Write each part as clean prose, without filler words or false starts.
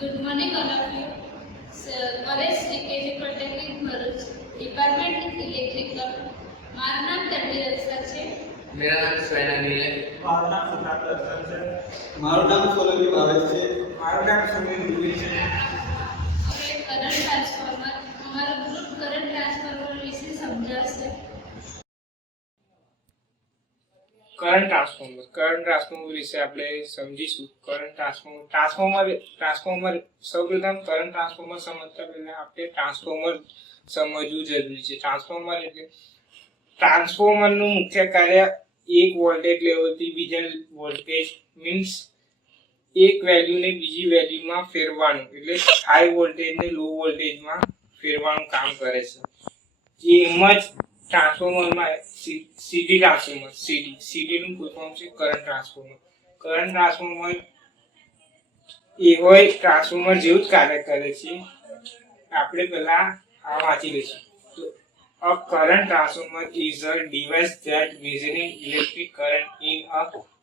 Good morning, all of you. College KG Polytechnic Bharuch, Department Electrical. મારું નામ તન્વી રક્ષા છે. मेरा नाम स्वयं अनिल है. મારું નામ સુધાર દર્શન છે. મારું નામ સોલંકી ભાવેશ છે. મારું નામ સુનિલ દુબે છે. હવે કરંટ ટ્રાન્સફોર્મર અમારો ગ્રુપ કરંટ ટ્રાન્સફોર્મર વિશે સમજાવશે. કરંટ ટ્રાન્સફોર્મર વિશે આપણે સમજીશું. કરંટ ટ્રાન્સફોર્મર સૌપ્રથમ કરંટ ટ્રાન્સફોર્મર સમજતા પહેલા આપણે ટ્રાન્સફોર્મર સમજવું જરૂરી છે. ટ્રાન્સફોર્મરનું મુખ્ય કાર્ય એક વોલ્ટેજ લેવલથી બીજા વોલ્ટેજ મીન્સ એક વેલ્યુને બીજી વેલ્યુમાં ફેરવાનું, એટલે હાઈ વોલ્ટેજને લો વોલ્ટેજમાં ફેરવાનું કામ કરે છે. એમ જ ટ્રાન્સફોર્મરમાં સીડી ટ્રાન્સફોર્મર, સીડીનું ફૂલ ફોર્મ છે કરંટ ટ્રાન્સફોર્મર. કરંટ ટ્રાન્સફોર્મર એવો ટ્રાન્સફોર્મર જેવું જ કાર્ય કરે છે. આપણે પહેલા આ વાંચી લઈશું. A current transformer is a device that measuring electric current in a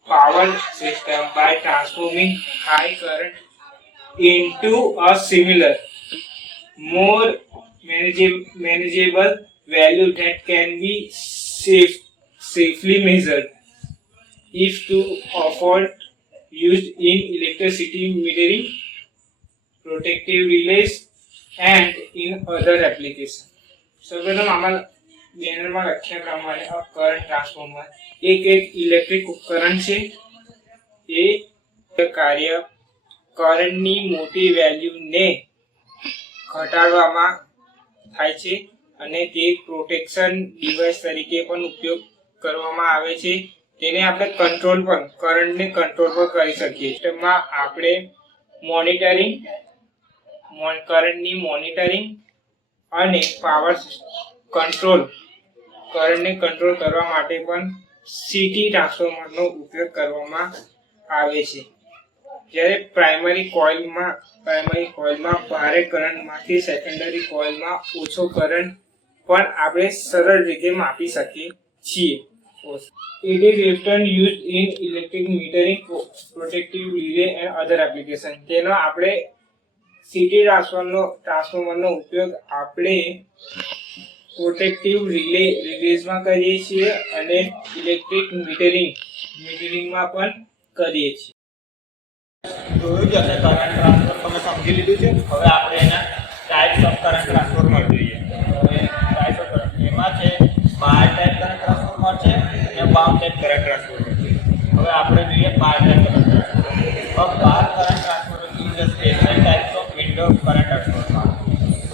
power system by transforming high current into a similar, more manageable value that can be safely measured. If to afford used in electricity metering, protective relays, and in other applications. સૌપ્રથમ આમાં બેનરમાં લખ્યા પ્રમાણે current transformer એક electric ઉપકરણ છે. એ કાર્ય કરંટની મોટી વેલ્યુને ઘટાડવામાં થાય છે અને તે પ્રોટેક્શન ડિવાઇસ તરીકે પણ ઉપયોગ કરવામાં આવે છે. તેને આપણે કરંટને કંટ્રોલ પણ કરી શકીએ. સિસ્ટમમાં આપણે કરંટની મોનિટરિંગ અને પાવર કરંટને કંટ્રોલ કરવા માટે પણ સીટી ટ્રાન્સફોર્મરનો ઉપયોગ કરવામાં આવે છે. જ્યારે પ્રાઇમરી કોઇલમાં ભારે કરંટમાંથી સેકન્ડરી કોઇલમાં ઓછો કરંટ પણ આપણે સરળ રીતે માપી શકીએ છીએ. It is often used in electric metering, protective relay and other applications. તેનો આપણે સીટી ટ્રાન્સફોર્મરનો ઉપયોગ આપણે પ્રોટેક્ટિવ રિલેઝમાં કરીએ છીએ અને ઇલેક્ટ્રિક મીટરિંગમાં પણ કરીએ છીએ. જોયું જ હશે કરંટ ટ્રાન્સફર તમે સમજી લીધું છે. હવે આપણે એના ટાઈપ્સ ઓફ કરંટ ટ્રાન્સફોર્મર જોઈએ. હવે ટાઈપ્સ ઓફ કરંટ એમાં છે બાર ટાઈપ કરંટ ટ્રાન્સફોર્મર છે અને બાઉન્ડ ટાઈપ કરંટ ટ્રાન્સફોર્મર છે. હવે આપણે જોઈએ bar type current transformer. Bar current transformer is a special types of window current transformer.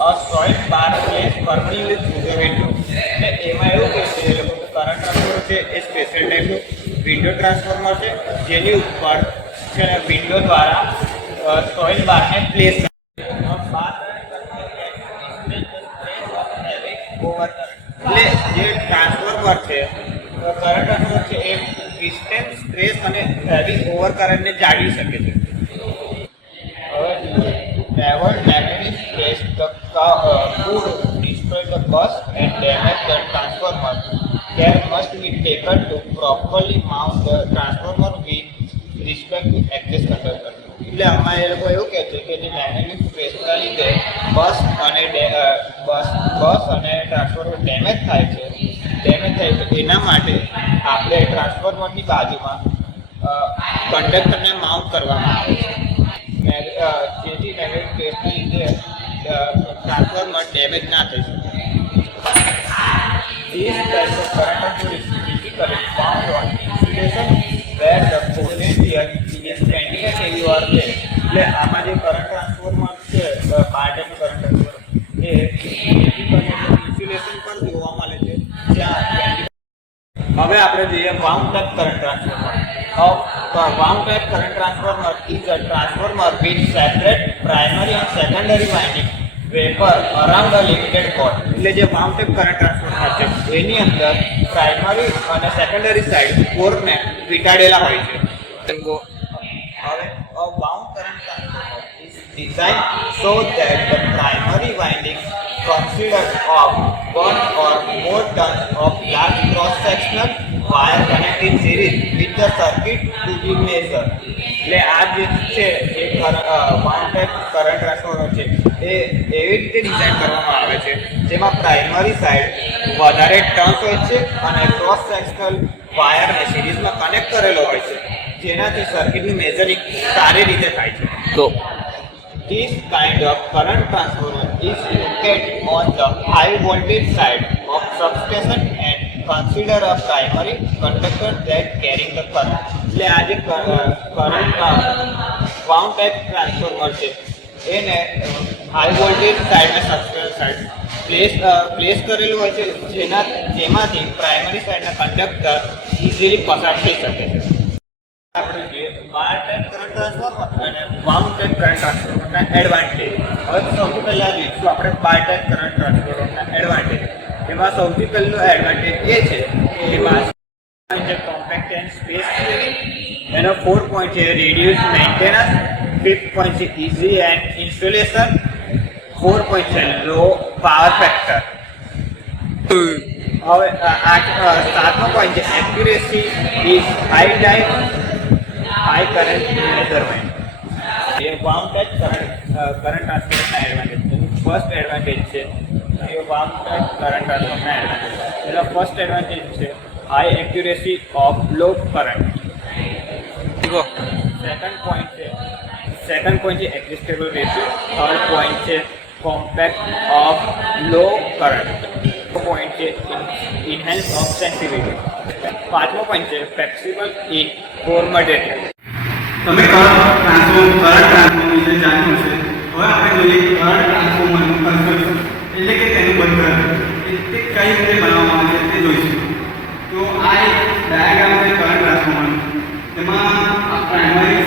A solid bar placed firmly through the window. એટલે એમાં એવું કે છે એ લોકો કરંટ ટ્રાન્સફોર્મર છે એ સ્પેશિયલ ટાઈપનું વિન્ડો ટ્રાન્સફોર્મર છે જેની ઉપર છે વિન્ડો દ્વારા સોઇલ બારને પ્લેસ કરે. એટલે જે ટ્રાન્સફોર્મર છે કરંટ ટ્રાન્સફોર્મર છે એ ડિસ્ટન્સ સ્ટ્રેસ અને હેવી ઓવર કરંટને જાળવી શકે છે. Avoid damaging stress could destroy the bus and damage the transformer. Care must be taken to properly mount the transformer with respect to access conductor. એટલે આમાં એ લોકો એવું કહે છે કે જે મેગ્નેટિક સ્ટ્રેસના લીધે બસ અને ટ્રાન્સફોર્મર ડેમેજ થાય છે એના માટે આપણે ટ્રાન્સફોર્મરની બાજુમાં કંડક્ટરને માઉન્ટ કરવામાં આવે છે જેથી મેગ્નેટિક સ્ટ્રેસના લીધે ટ્રાન્સફોર્મર ડેમેજ ના થઈ શકે. These types of current are typically found on insulation where the potential is 20 kV or less. એટલે આમાં જે કરંટ ટ્રાન્સફોર્મર છે બારનું કરંટ ટ્રાન્સફોર્મર એ ઇન્સ્યુલેશન પર જોવા મળે છે જ્યાં 20. હવે આપણે જોઈએ wound type current transformer. Wound type current transformer is a transformer with separate primary and secondary winding vapor around a limited core. એટલે જે wound type current transformer છે એની અંદર પ્રાઇમરી અને સેકન્ડરી સાઈડ કોરને વીંટાળેલા હોય છે. હવે a wound current transformer is designed so that the primary windings consist of one or more turns of large cross-sectional wire connected in series with the circuit to be measured. એટલે આ જે છે એ wound type current transformer છે એ એવી રીતે design કરવામાં આવે છે જેમાં પ્રાઇમરી સાઈડ વધારે ટર્ન્સ હોય છે અને ક્રોસ સેક્શનલ વાયરને સિરીઝમાં કનેક્ટ કરેલો હોય છે જેનાથી સર્કિટની મેજરિંગ સારી રીતે થાય છે. તો this kind of current transformer is located on the high voltage side of substation and consider a primary conductor that carrying the current. એટલે આ જે કરંટ વાઉન્ડ ટાઈપ ટ્રાન્સફોર્મર છે એને હાઈ વોલ્ટેજ સાઈડ અને સબસ્ટેશન સાઈડ પ્લેસ કરેલું હોય છે જેમાંથી પ્રાઇમરી સાઈડના કંડક્ટર ઇઝીલી પસાર થઈ શકે છે. આપણે જોઈએ બાર ટાઈપ કરંટ ટ્રાન્સફોર્મર અને વાઉન્ડ ટાઈપ કરંટ ટ્રાન્સફોર્મરના એડવાન્ટેજ. હવે સૌથી પહેલાં જોઈશું આપણે બાર ટાઈપ કરંટ ટ્રાન્સફોર્મરના એડવાન્ટેજ. એમાં સૌથી પહેલું એડવાન્ટેજ એ છે કે એમાં કોમ્પેક્ટ એન્ડ સ્પેસ છે. એનો 4 પોઈન્ટ છે રેડિયુસ મેન્ટેનન્સ, 5th પોઈન્ટ છે ઇઝી એન્ડ ઇન્સ્ટોલેશન, 4 પોઈન્ટ છે લો પાવર ફેક્ટર. હવે 7મો પોઈન્ટ છે accuracy is high time high current measurement. એ વાઉન્ડ ટાઈપ કરંટ ટ્રાન્સફોર્મરના એડવાન્ટેજ. ફર્સ્ટ એડવાન્ટેજ છે એ વાઉન્ડ ટાઈપ કરંટ ટ્રાન્સફોર્મરના એડવાન્ટેજ. એનો ફર્સ્ટ એડવાન્ટેજ છે high accuracy of low current. Second point છે એડજસ્ટેબલ રેશિયો. થર્ડ પોઈન્ટ છે compact of low current. Point છે ઇન્હેન્સ ઓફ સેન્સિટિવિટી. 5મો પોઈન્ટ છે ફ્લેક્સિબલ ઇન કોર મટીરિયલ. તમે કરંટ ટ્રાન્સફોર્મર વિશે જાણ્યું છે. હવે આપણે જોઈએ કરંટ ટ્રાન્સફોર્મરનું કન્સ્ટ્રક્શન એટલે કે તેનું બંધારણ એ કઈ રીતે બનાવવામાં આવે છે તે જોઈશું. તો આ એક ડાયાગ્રામ છે કરંટ ટ્રાન્સફોર્મરનું. તેમાં આ પ્રાઇમરી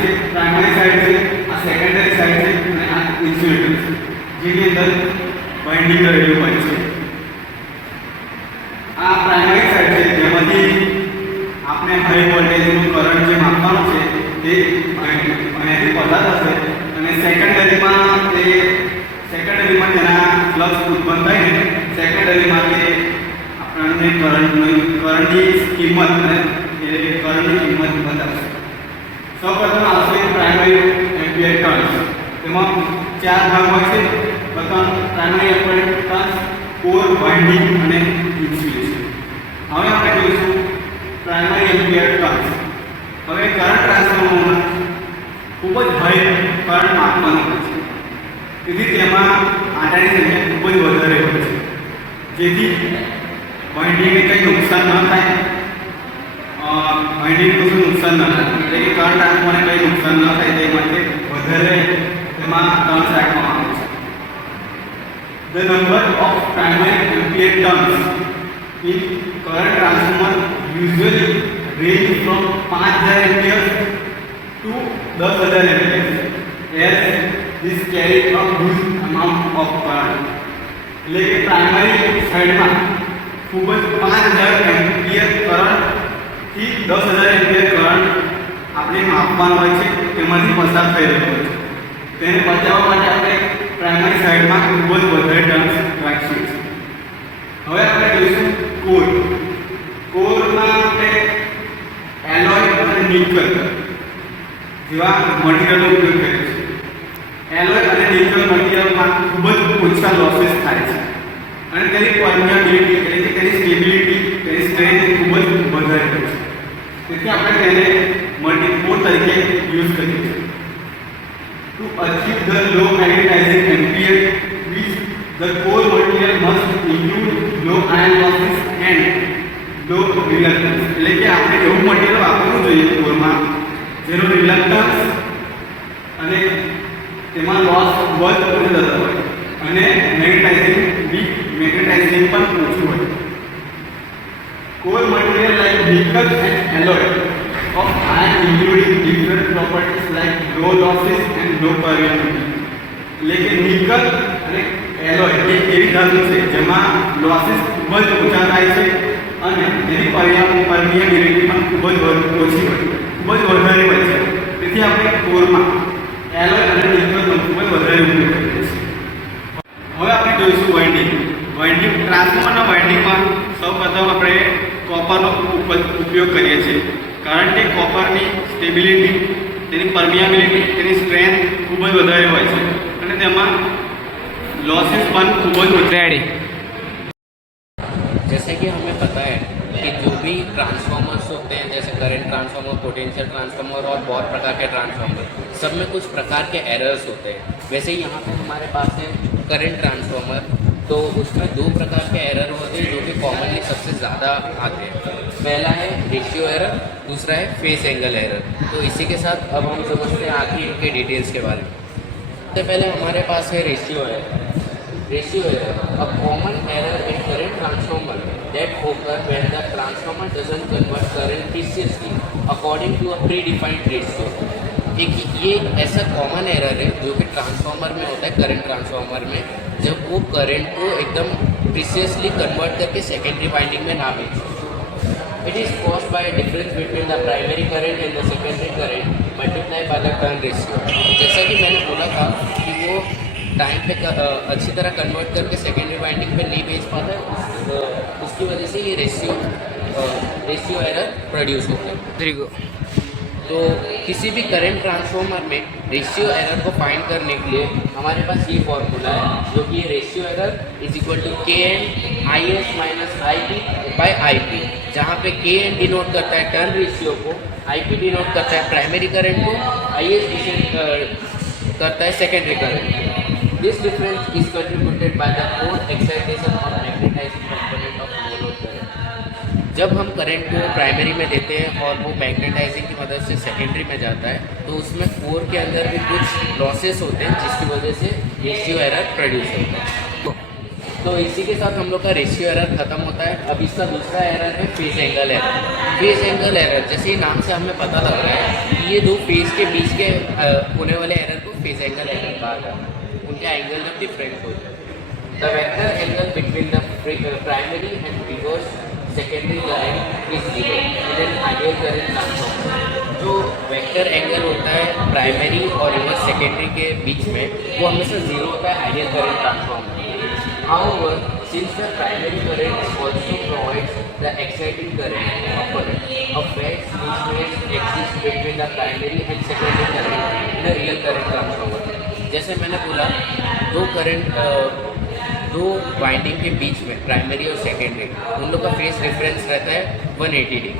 સાઈડ છે, આ સેકન્ડરી સાઈડ છે અને આ ઇન્સ્યુલેટર છે જેની અંદર વાઇન્ડિંગ કરેલું હોય છે. આ પ્રાઇમરી સાઈડ છે જેમાંથી આપણે હાઈ વોલ્ટેજનું કરંટ જે માપવાનું છે તે અહીંયાથી પસાર થશે અને સેકન્ડરીમાં તેના ફ્લક્સ ઉત્પન્ન થઈને સેકન્ડરીમાં તે આપણને કરંટની કિંમત અને કરંટની કિંમત બતાવશે. સૌપ્રથમ આવશે પ્રાઇમરી એમ્પિયર ટર્ન્સ. તેમાં 4 ભાગ હોય છે. પ્રથમ primary ampere turns, core, winding અને ઇન્સ્યુલેશન. હવે આપણે જોઈશું પ્રાઇમરી એમ્પિયર ટર્ન્સ. હવે કરંટ ટ્રાન્સફોર્મરમાં ખૂબ જ હાઈ કરંટ માપવાનું હોય છે. તેથી તેમાં આંટાની સંખ્યા ખૂબ જ વધારે હોય છે જેથી વાઇન્ડિંગને કંઈ નુકસાન ન થાય. વાઇન્ડિંગ કશું નુકસાન ન થાય એટલે કે કરંટ ટ્રાન્સફોર્મરને કંઈ નુકસાન ન થાય તે માટે વધારે તેમાં ટર્ન્સ રાખવામાં આવે છે. The number of primary ampere turns in current transformer usually range from 5000 amperes to 10000 amperes as this carry a huge amount of current. એટલે કે પ્રાઇમરી સાઈડમાં ખૂબ જ 5000 એમ્પિયર કરંટ થી 10000 એમ્પિયર કરંટ આપણે માપવાનો હોય છે તેમાંથી પસાર થઈ રહ્યો હોય છે. તેને બચાવવા માટે આપણે પ્રાઇમરી સાઈડમાં ખૂબ જ વધારે ટર્ન્સ રાખીએ છીએ. હવે આપણે જોઈશું કોર. કોરમાં આપણે એલોય અને નિકલ જેવા મટીરિયલનો ઉપયોગ કરીએ છીએ. એલોય અને નિકલ મટીરિયલમાં ખૂબ જ ઓછા લોસીસ થાય છે અને તેની પરમિયાબિલિટી એટલે કે તેની સ્ટેબિલિટી, તેની સ્ટ્રેન્થ ખૂબ જ વધારે હોય છે. તેથી આપણે તેને કોર તરીકે યુઝ કરીએ છીએ. To achieve the low magnetizing ampere which the core material must include low iron losses and low reluctance. એટલે કે આપણે એવું મટીરિયલ વાપરવું જોઈએ કોરમાં જેનો રિલક્ટન્સ અને તેમાં લોસ ખૂબ જ ઓછો થતો હોય અને મેગ્નેટાઇઝિંગ પણ ઓછું હોય. Core material like nickel and alloy of iron including different properties like low losses and low permeability. એટલે કે નિકલ અને એલોય એ એવી ધાતુ છે જેમાં લોસીસ ખૂબ જ ઓછા થાય છે અને એની પરમિયાબિલિટી પણ ખૂબ જ ઓછી હોય, ખૂબ જ વધારે હોય છે. તેથી આપણે કોરમાં એલોય અને નિકલનો ખૂબ જ વધારે ઉપયોગ કરીએ છીએ. હવે આપણે જોઈશું વાઇન્ડિંગ. ટ્રાન્સફોર્મરના વાઇન્ડિંગમાં સૌપ્રથમ આપણે કોપરનો ઉપયોગ કરીએ છીએ કારણ કે કોપરની સ્ટેબિલિટી, તેની પરમિયાબિલિટી તેની સ્ટ્રેન્થ ખૂબ જ વધારે હોય છે અને તેમાં लॉसेस પણ ખૂબ જ રેડી जैसे कि हमें पता है कि जो भी ट्रांसफॉर्मर्स होते हैं, जैसे करंट ट्रांसफार्मर, पोटेंशियल ट्रांसफार्मर और बहुत प्रकार के ट्रांसफार्मर, सब में कुछ प्रकार के एरर्स होते हैं। वैसे यहाँ पे हमारे पास है करंट ट्रांसफार्मर, तो उसमें दो प्रकार के एरर होते हैं जो कि कॉमनली सबसे ज़्यादा आते हैं। पहला है रेशियो एरर, दूसरा है फेस एंगल एरर। तो इसी के साथ अब हम समझते हैं आगे इनके डिटेल्स के बारे में। सबसे पहले हमारे पास है ratio error. Ratio error, a common error in current transformer that occurs when the transformer doesn't convert current precisely according to a predefined ratio। एक ये ऐसा कॉमन एरर है जो कि ट्रांसफार्मर में होता है, करंट ट्रांसफार्मर में, जब वो करंट को एकदम प्रिसियसली कन्वर्ट करके सेकेंडरी वाइंडिंग में ना भेज। It is caused by difference between the primary current and the secondary current multiply by the turn ratio. जैसा कि मैंने बोला था कि वो टाइम पे अच्छी तरह कन्वर्ट करके सेकेंडरी वाइंडिंग पे नहीं भेज पाता है, उसकी वजह से ये रेशियो एरर प्रोड्यूस होता है। तो किसी भी करंट ट्रांसफार्मर में रेशियो एरर को फाइंड करने के लिए हमारे पास ये फॉर्मूला है, जो कि ratio error is equal to KN IS minus IP by IP, जहाँ पे KN डिनोट करता है टर्न रेशियो को, IP डिनोट करता है प्राइमरी करंट को, IS करता है secondary current. This difference is contributed by the core excitation और magnetizing component of no load current. जब हम करंट को प्राइमरी में देते हैं और वो मैग्नेटाइजिंग की मदद से सेकेंडरी में जाता है, तो उसमें कोर के अंदर भी कुछ लॉसेस होते हैं जिसकी वजह से रेशियो एरर प्रोड्यूस होता है। तो इसी के साथ हम लोग का रेशियो एरर खत्म होता है। अब इसका दूसरा एरर है face angle error. Face angle error, जैसे ही नाम से हमें पता लग रहा है कि ये दो फेस के बीच के होने वाले एरर को फेस एंगल एरर कहा जाता है। उनके एंगल जब डिफरेंट होते हैं, the vector angle between the primary and reverse secondary current is zero in an ideal current transformer. जो वेक्टर एंगल होता है प्राइमरी और रिवर्स सेकेंडरी के बीच में, वो हमेशा जीरो होता है ideal current transformer. However, since the primary current also provides the exciting current, a phase mismatch exists between the primary and secondary current in a real current transformer। जैसे मैंने बोला, दो वाइंडिंग के बीच में प्राइमरी और secondary उन लोग का फेस डिफरेंस रहता है 180 डिग्री।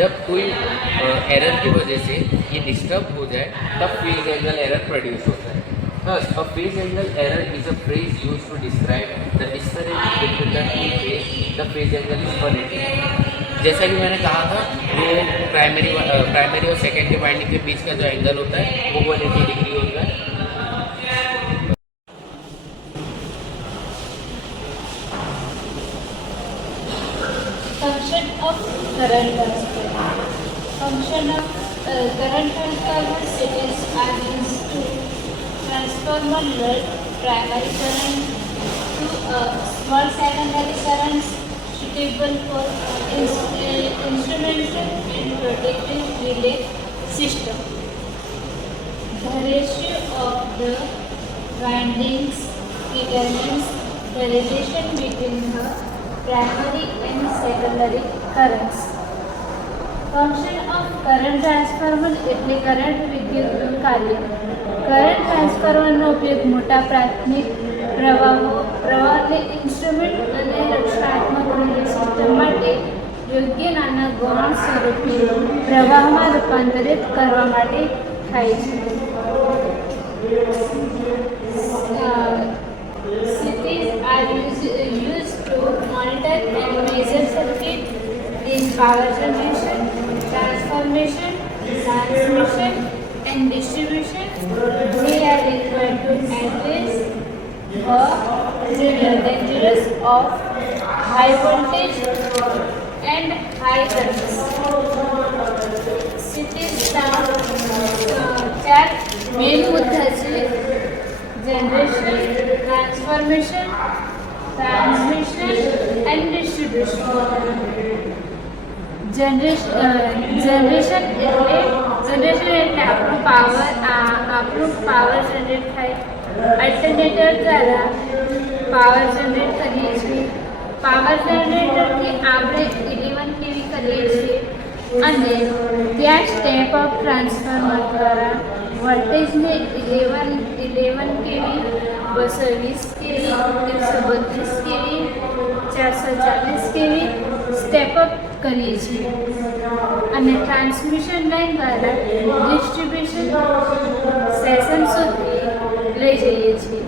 जब कोई एरर की वजह से ये डिस्टर्ब हो जाए, तब फेज एंगल एरर प्रोड्यूस होता है। Thus, a phase angle error is a phrase used to describe the difference between the two phase. The phase angle is 180। जैसा कि मैंने कहा था, जो प्राइमरी और सेकेंडरी वाइंडिंग के बीच का जो एंगल होता है वो 180 डिग्री होता है। Function of current transformer. Function of current transformer switches are used to transformer load primary current to a small secondary current suitable for instrumentation and protective relay system. The ratio of the windings determines the relation between the primary and secondary currents. Function of current transformer એટલે current વિદ્યુતનું કાર્ય. Current ટ્રાન્સફોર્મરનો ઉપયોગ મોટા પ્રાથમિક પ્રવાહને instrument અને રક્ષણાત્મક relay system માટે યોગ્ય નાના ગૌણ સ્વરૂપે પ્રવાહમાં રૂપાંતરિત કરવા માટે થાય છે. Cities are used to monitor and measure circuit in power generation, transformation, transmission and distribution. They are required to address the dangers of high voltage and high currents. Cities चार मेन मुद्दा છે: generation, transformation, transmission and distribution. Generation એટલે આપણું power generate થાય. Alternator દ્વારા power generate કરીએ છીએ. Power જનરેટરથી આપણે 81 kV કરીએ છીએ. અને ત્યાં સ્ટેપ અપ ટ્રાન્સફોર્મર દ્વારા વોલ્ટેજને 11 કેવી 220 કેવી 132 કેવી 440 કેવી સ્ટેપ અપ કરીએ છીએ અને ટ્રાન્સમિશન લાઇન દ્વારા ડિસ્ટ્રીબ્યુશન સેશન સુધી લઈ જઈએ છીએ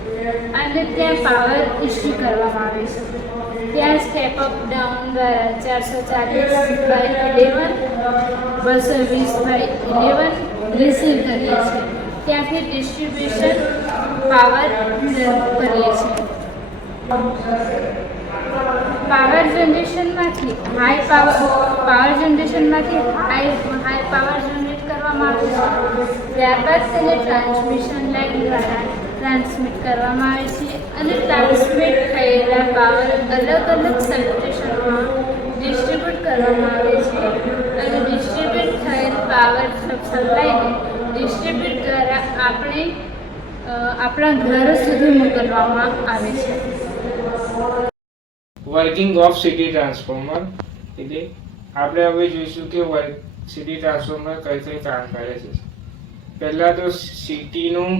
અને ત્યાં પાવર ઇસ્યુ કરવામાં આવે છે. ત્યાં સ્ટેપ અપ ડાઉન દ્વારા 440/11 220/11 રિસીવ કરીએ છીએ. ત્યાંથી ડિસ્ટ્રીબ્યુશન પાવર કરીએ છીએ. પાવર જનરેશનમાંથી હાઈ પાવર જનરેટ કરવામાં આવે છે. ત્યારબાદ તેને ટ્રાન્સમિશન લાઇન દ્વારા ટ્રાન્સમિટ કરવામાં આવે છે અને ટ્રાન્સમિટ થયેલા પાવર અલગ અલગ સબસ્ટેશનમાં ડિસ્ટ્રીબ્યુટ કરવામાં આવે છે અને ડિસ્ટ્રીબ્યુટ થયેલ પાવર સપ્લાયને ડિસ્ટ્રીબ્યુટ દ્વારા આપણા ઘર સુધી મોકલવામાં આવે છે. વર્કિંગ ઓફ સિટી ટ્રાન્સફોર્મર એટલે આપણે હવે જોઈશું કે સિટી ટ્રાન્સફોર્મર કઈ કઈ કામ કરે છે. પહેલાં તો સિટીનું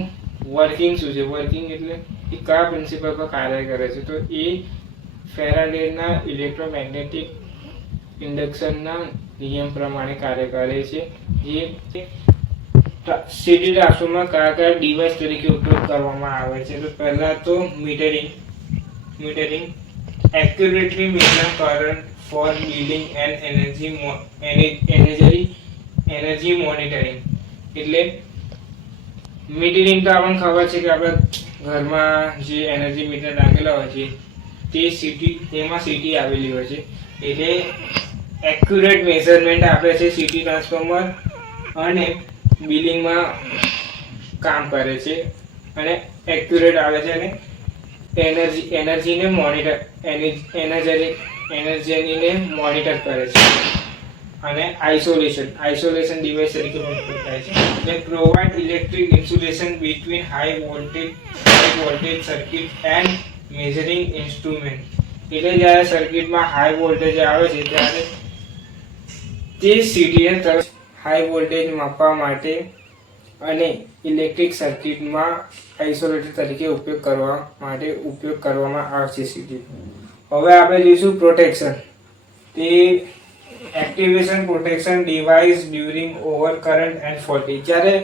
વર્કિંગ શું છે? વર્કિંગ એટલે એ કયા પ્રિન્સિપલ પર કાર્ય કરે છે? તો એ ફેરાડેના ઇલેક્ટ્રોમેગ્નેટિક ઇન્ડક્શનના નિયમ પ્રમાણે કાર્ય કરે છે. જે સિટી ટ્રાન્સફોર્મર કયા કયા ડિવાઇસ તરીકે ઉપયોગ કરવામાં આવે છે? તો પહેલાં તો metering accurately measure current for building and energy monitoring. એટલે મીટરિંગ તો આપણને ખબર છે કે આપણા ઘરમાં જે એનર્જી મીટર લાગેલા હોય છે તેમાં સિટી આવેલી હોય છે. એટલે એક્યુરેટ મેઝરમેન્ટ આપે છે સિટી ટ્રાન્સફોર્મર અને બિલિંગમાં કામ કરે છે અને એક્યુરેટ આવે છે અને એનર્જીને મોનિટર કરે છે અને આઇસોલેશન ડિવાઇસ તરીકે ઉપયોગ થાય છે. They provide electric insulation between high voltage circuit and measuring instrument. એટલે જ્યારે સર્કિટમાં હાઈ વોલ્ટેજ આવે છે ત્યારે તે સિટીને તરફ હાઈ વોલ્ટેજ માપવા માટે અને ઇલેક્ટ્રિક સર્કિટમાં આઇસોલેટર તરીકે ઉપયોગ કરવામાં આવશે સિટી. હવે આપણે જોઈશું પ્રોટેક્શન. તે activation protection device during over current and faulty. જ્યારે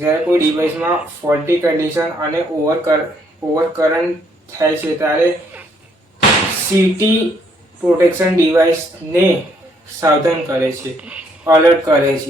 જ્યારે કોઈ ડિવાઇસમાં ફોલ્ટી કન્ડિશન અને ઓવર કરંટ થાય છે ત્યારે સિટી પ્રોટેક્શન ડિવાઇસને સાવધાન કરે છે, અલર્ટ કરે છે.